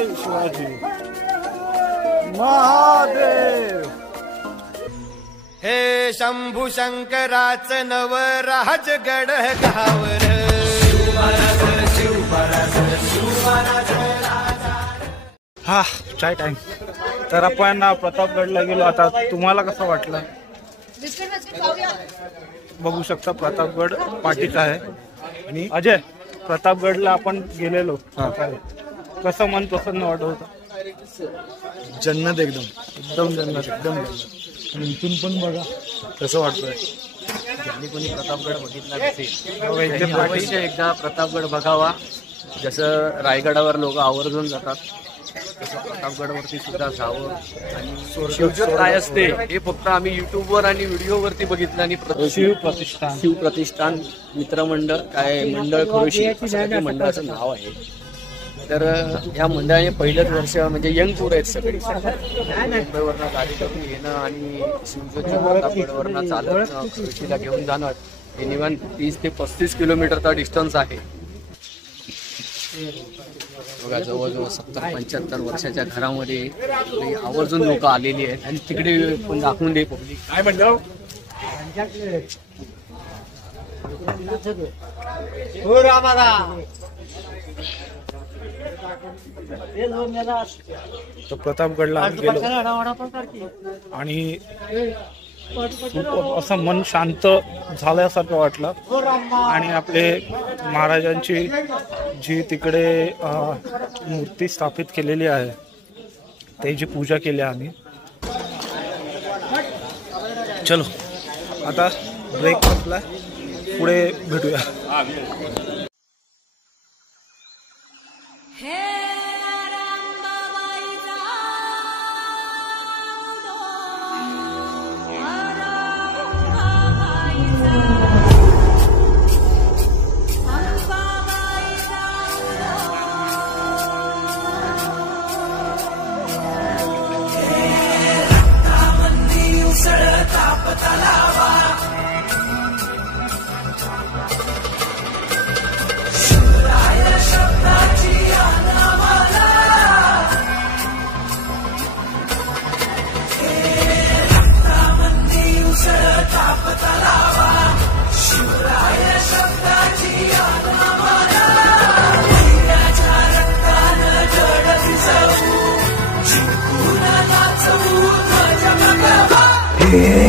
जय शिवाजी महादेव। हे शंभू शंकराच नव राजगड गावर हा चाय टाइम। तर आपण प्रतापगडला गेलो। आता तुम्हाला कसं वाटलं बघू शकता, प्रतापगड पाठीचा आहे। आणि अजय, प्रतापगडला आपण गेलेलो, कसं मन प्रसन्न वाटत होतं? जन्नत, एकदम जन्नत, एकदम जन्नत। आणि इथून पण बघा कसं वाटतंय। ज्यांनी कोणी प्रतापगड बघितला नसेल अवश्य एकदा प्रतापगड बघावा। जसं रायगडावर लोक आवर्जून जातात तसं प्रतापगडवरती सुद्धा जावं। आणि शिवज्योत काय असते हे फक्त आम्ही युट्यूबवर आणि व्हिडिओवरती बघितलं। आणि शिवप्रतिष्ठान मित्रमंडळ काय मंडळ खरोशी मंडळाचं नाव आहे। तर ह्या मंडळाने पहिलंच वर्ष म्हणजे यंग टूर आहेत सगळी, मुंबईवरनं गाडी करून येणं आणि शिवज्योतच्या प्रतापगडवरनं चालत खरोशीला घेऊन जाणं हे निवांत 30 ते 35 किलोमीटरचा डिस्टन्स आहे। बघा जवळजवळ 70-75 वर्षाच्या घरामध्ये आवर्जून लोक आलेली आहेत। आणि तिकडे पण दाखवून दे पब्लिक काय म्हणलं तर प्रतापगडला आम्ही गेलो आणि असं मन शांत झाल्यासारखं वाटलं। आणि आपले महाराजांची जी तिकडे मूर्ती स्थापित केलेली आहे त्याची पूजा केली आम्ही। चलो आता ब्रेक बसला, पुढे भेटूया।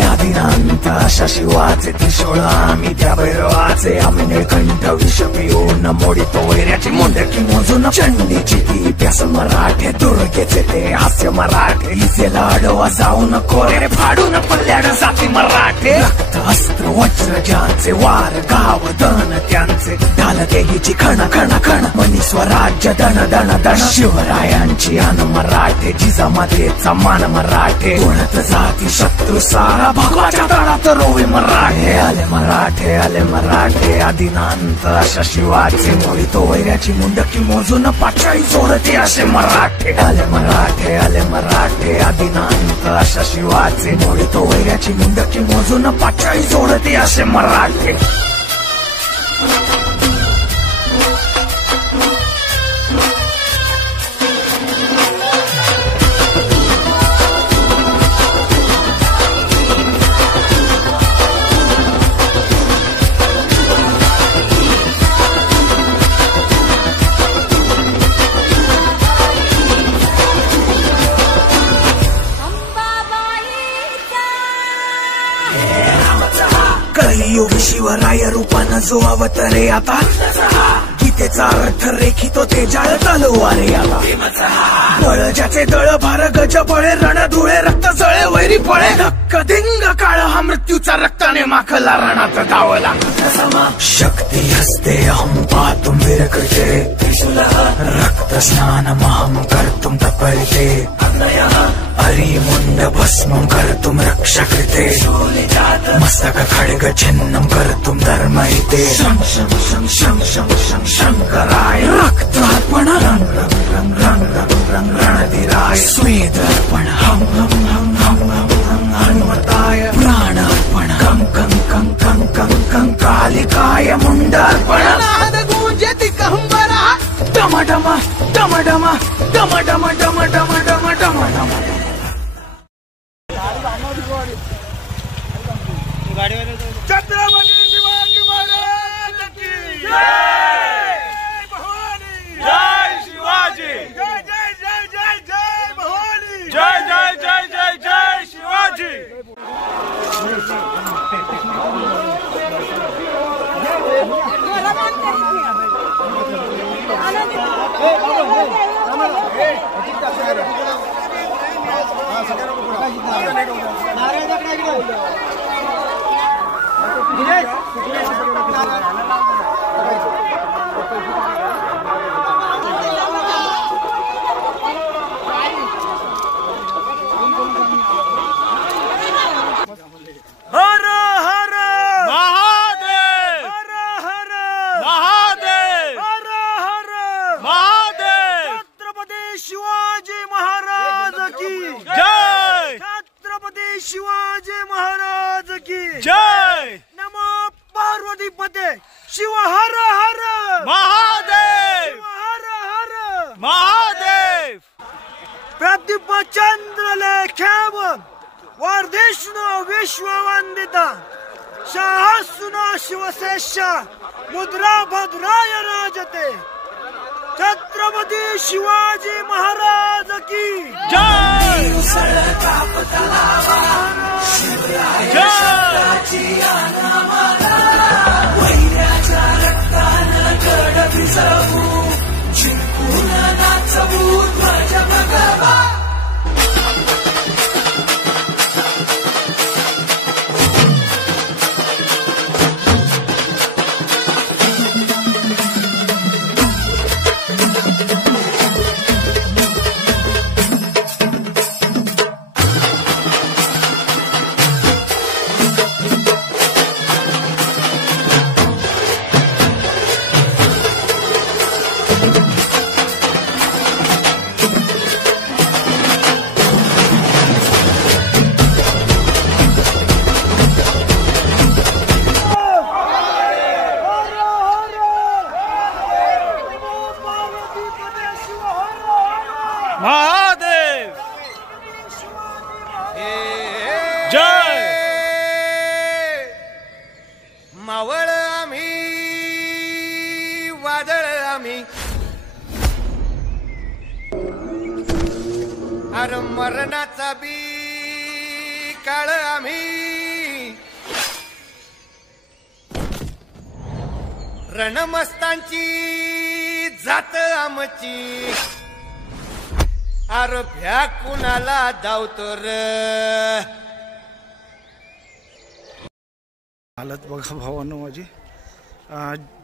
आदिनांत अशा शिवाचे त्रिशूळ आम्ही त्या भैरवाचे, आम्ही निळकंठ विष पिऊन मोडितो वैऱ्याची मुंडकी मोजून। चंडीची ती प्यास मराठे, दुर्गेचे ते हास्य मराठे, लिसेला अडवा जाऊन कोरे फाडून पल्ल्याड जाती मराठे। रक्त अस्त्र वज्र ज्यांचे, वार गाव दन त्यांचे, ढाल देगीची खण खण खण, मनी स्वराज्य दण दण दण। शिवरायांची आन मराठे, जिजामातेचा मान मराठे, कोणत जाती शत्रू सारा भगवाच्या तळात रोवे मराठे। आले मराठे, आले मराठे, आदिनांत अशा शिवाचे, मोडितो वैऱ्याची मुंडकी मोजून पाचाळी सोडते असे मराठे। आले मराठे, आले मराठे, आदिनांत अशा शिवाचे, मोडितो वैऱ्याची मुंडकी मोजून पाचाळी सोडते असे मराठे। कलियुगी शिवराय रूपानं जो अवतरे आता, गीतेचा अर्थ रेखितो ते जाळ तलवारे आता। बळ ज्याचे दळ भार गज बळे, रणधुळे रक्त जळे वैरी पळे, धक्क दिंग काळ हा मृत्यूचा रक्ताने माखला रणात धावला। शक्ती हस्ते अहम पातुम विरकृते, रक्त स्नान महम कर्तुम तपरिते, हरि मुंड भस्मं कर्तुम रक्षा कृते, मस्तक खड्ग छिन्नं कर्तुम धर्महिते। शं शं शं शं शं शं शंकराय रक्तार्पण, रंग रंग रंग रंग रंग रंग रणधीराय स्वेदार्पण, हम हम हम हम हम हम हनुमताय प्राणार्पण, कं कं कं कं कं कं कालिकाय मुंडार्पण। नाद गूंजे दिगंबरा, डम डम डम डम डम डम डम डम डम डम डम छत्रपती शिवाजी महाराज की जय भवानी जय शिवाजी जय जय जय जय जय भवानी जय जय जय जय जय शिवाजी हर हर महादेव हर हर महादेव हर हर महादेव छत्रपती शिवाजी महाराज की जय छत्रपती शिवाजी महाराज की जय नमो पार्वती पते शिव हर हर महादेव हर हर महादेव प्रदीप चंद्र लेखेव वर्धिष्णु विश्ववंदिता शाहसुना शिवशेष मुद्रा भद्राय राजते छत्रपती शिवाजी महाराज की जय महादेव जय मावळ आम्ही वादळ आम्ही अर मरणाचा बी काळ आम्ही रणमस्तांची जात आमची अरे भ्या कुणाला धावतो र हालत बघा भावांनो माझी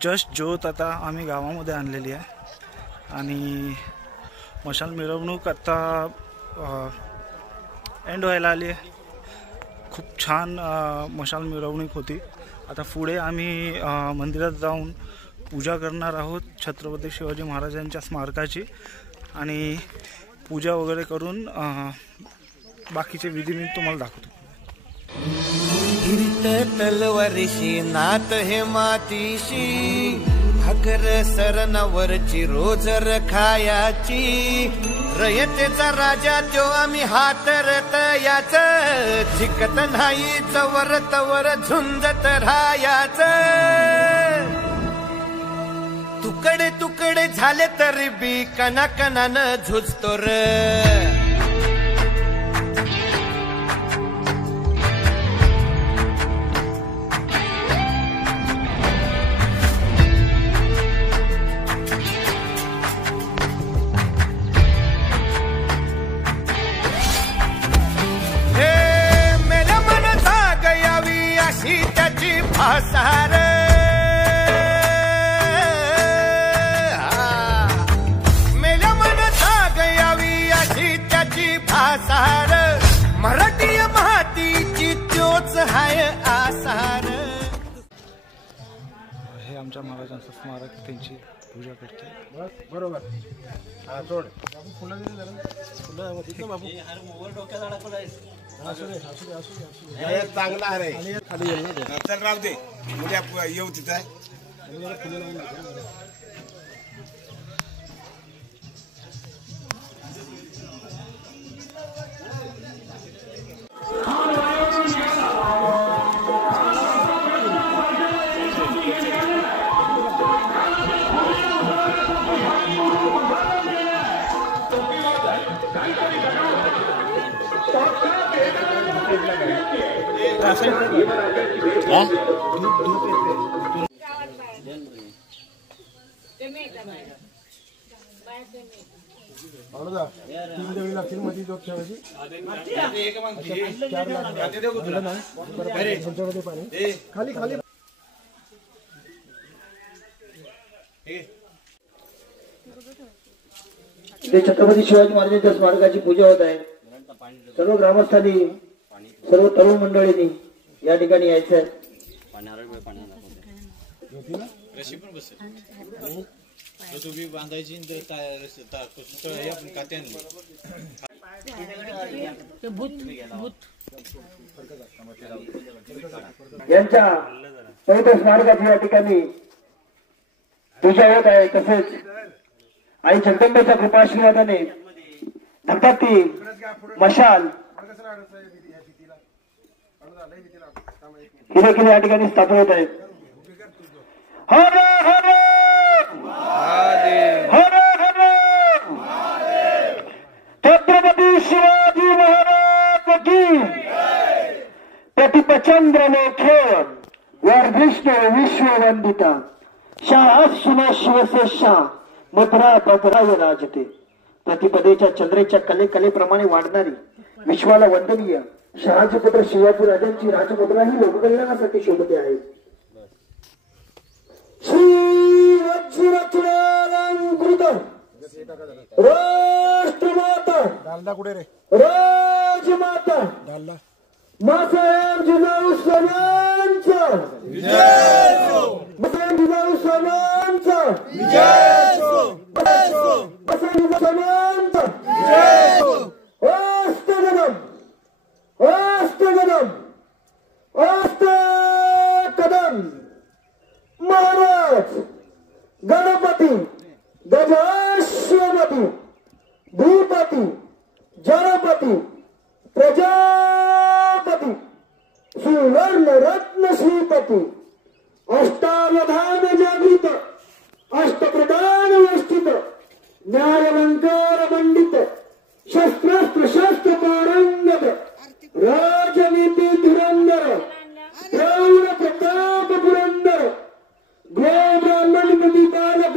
जस्ट ज्योत आता आम्ही गावामध्ये आणलेली आहे आणि मशाल मिरवणूक आता एंड व्हायला आली आहे. खूप छान मशाल मिरवणूक होती. आता पुढे आम्ही मंदिरात जाऊन पूजा करणार आहोत छत्रपती शिवाजी महाराजांच्या स्मारकाची आणि पूजा वगैरे करून बाकीचे विधी मी तुम्हाला दाखवतो. हिरत तलवारीशी नात हे मातीशी भाकर सरणावरची रोजर खायाची रयतेचा राजा त्यो आम्ही हातरत याच झिकत नाही चवर तवर झुंजत राहायाच तुकडे तुकडे झाले तरी बी कणाकणानं झुजतो र मेल्या मनसा गयावी अशी त्याची भासार आसार मराठी महातीची त्योच हाय आसार. हे आमच्या महाराजांचं स्मारक त्यांची पूजा करते. बरोबर हा सोड चांगला आहे खाली येईल ना चल राहू दे उद्या येऊ तिथं खाली खाली ते छत्रपती शिवाजी महाराजांच्या स्मारकाची पूजा होत आहे. सर्व ग्रामस्थांनी सर्व तरुण मंडळींनी या ठिकाणी यायचं आहे. यांच्या पवित्र स्मारकाची या ठिकाणी पूजा होत आहे. तसेच आई जगदंबेच्या कृपा आशीर्वादाने म्हणतात ती मशाल किती किती या ठिकाणी स्थापन होत आहे. हर हर हर हर छत्रपती शिवाजी महाराज की प्रतिपचंद्र लेखे वर्धिष्णु विश्ववंदिता शाहासुन शिवसेशा मथुरा बदराय राजते. प्रतिपदेच्या चंद्रेच्या कलेप्रमाणे वाढणारी विश्वाला वंदनीय शहाजी पुत्र शिवाजी राजांची राजमुद्रा ही लोककल्याणासाठी शोभते आहे. श्री वज्रचूडालंकृत राष्ट्रमाता डालडा कुठे रे राजमाता डालडा मासाहेब जिजाऊ साहेबांचा विजय हो. मासाहेब जिजाऊ साहेबांचा विजय हो. मासाहेब साहेबांचा विजय हो. अष्टगदम अष्टगदम अष्टकदम महाराज गणपती गजाश्वपती भूपती जनपती प्रजापती सुवर्ण रत्न श्रीपती अष्टावधान जागृत अष्टप्रधान वेष्टित न्यायालंकार पंडित शस्त्रास्त्र शस्त्र पारंगत राजनीती धुरंधर प्रौढ प्रताप पुरंदर गो ब्राह्मण प्रतिपालक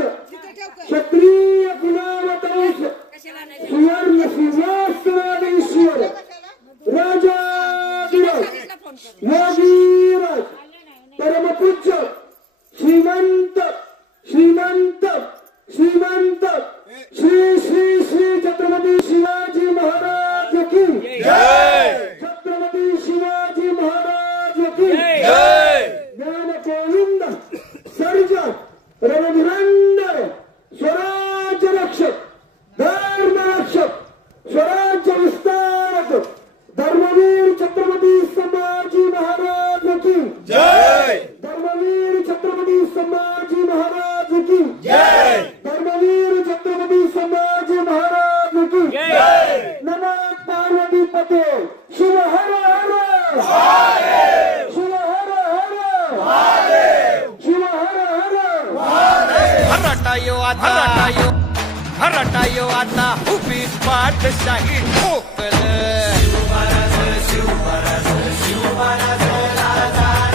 क्षत्रिय कुलावतांश सुवर्ण श्रीवास्तवाधीश्वर राजाधिराज योगीराज परमपूज्य श्रीमंत श्रीमंत श्रीमंत श्री श्री श्री छत्रपती शिवाजी महाराज की जय. छत्रपती शिवाजी महाराज की जय. ज्ञान गोविंद सर्जा रघुनंदन स्वराज्य रक्षक धर्म रक्षक स्वराज्य विस्तारक धर्मवीर छत्रपती संभाजी महाराज की जय. धर्मवीर छत्रपती संभाजी महाराज की जय. धर्मवीर छत्रपती संभाजी महाराज की जय. नमः पार्वती पते शिव हर हर महादेव. शिव हर हर महादेव. शिव हर हर महादेव. हरटायो आता उभी पाठशाही ठोकल. शिवमहाराज शिवमहाराज शिवमहाराज राजार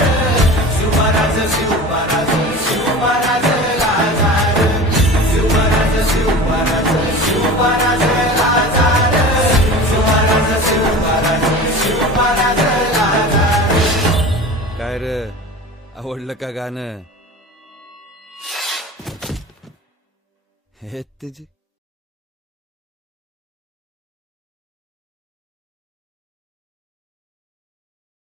शिवमहाराज शिवमहाराज शिवमहाराज राजार शिवमहाराज शिवमहाराज शिवमहाराज राजार शिवमहाराज शिवमहाराज शिवमहाराज राजार. काय रे आवडलं का गाणं हे तुझे